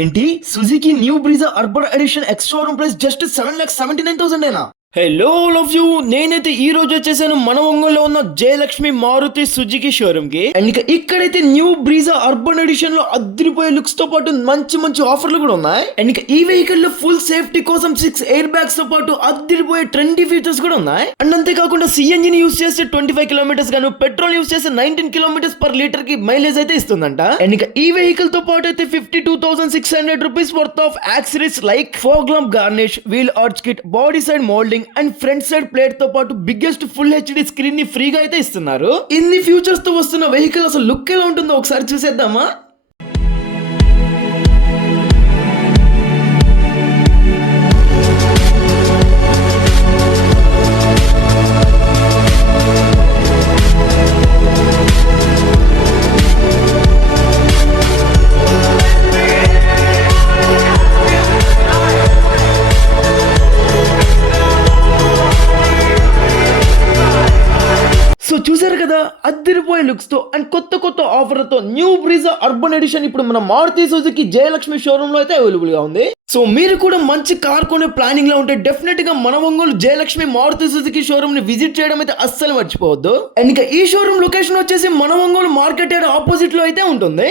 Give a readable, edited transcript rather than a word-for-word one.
ఏంటి Suzuki new Brezza urban edition ex showroom price just 7,79,000 hello all of you, నేనైతే ఈ రోజు వచ్చేసాను మన ఒంగోలులో ఉన్న జయలక్ష్మి మారుతి సుజుకి షోరూమ్ కి. అండ్ ఇక ఇక్కడైతే న్యూ బ్రీజా అర్బన్ ఎడిషన్ లో అదిరిపోయే లుక్స్ తో పాటు మంచి మంచి ఆఫర్లు కూడా ఉన్నాయి. అండ్ ఇక ఈ వెహికల్ లో ఫుల్ సేఫ్టీ కోసం 6 ఎయిర్ బ్యాగ్స్ తో పాటు అదిరిపోయే ట్రెండీ ఫీచర్స్ కూడా ఉన్నాయి. అండ్ అంతేకాకుండా సిఎన్జి ని యూస్ చేస్తే 25 కిలోమీటర్స్ గాను, పెట్రోల్ యూస్ చేస్తే 19 కిలోమీటర్స్ పర్ లీటర్ కి మైలేజ్ అయితే ఇస్తుందంట. అండ్ ఇక ఈ వెహికల్ తో పాటు అయితే 52,600 rupees worth of accessories like fog lamp garnish, wheel arch kit, body side moulding and front side plate తో పాటు బిగ్గెస్ట్ ఫుల్ హెచ్డి స్క్రీన్ ని ఫ్రీగా అయితే ఇస్తున్నారు. ఇన్ని ఫ్యూచర్స్ తో వస్తున్న వెహికల్ అసలు లుక్ ఎలా ఉంటుందో ఒకసారి చూసేద్దామా. సో చూసారు కదా, అద్దరిపోయే లుక్స్ తో అండ్ కొత్త కొత్త ఆఫర్లతో న్యూ బ్రీజా అర్బన్ ఎడిషన్ ఇప్పుడు మన మారుతి సుజుకి జయలక్ష్మి షోరూమ్ లో అయితే అవైలబుల్ గా ఉంది. సో మీరు కూడా మంచి కార్ కొనే ప్లానింగ్ లో ఉంటే డెఫినెట్ గా మన ఒంగోలు జయలక్ష్మి మారుతి సుజుకి షోరూమ్ ని విజిట్ చేయడం అయితే అస్సలు మర్చిపోవద్దు. అండ్ ఇంకా ఈ షోరూమ్ లొకేషన్ వచ్చేసి మన ఒంగోలు మార్కెట్ యార్డ్ ఆపోజిట్ లో అయితే ఉంటుంది.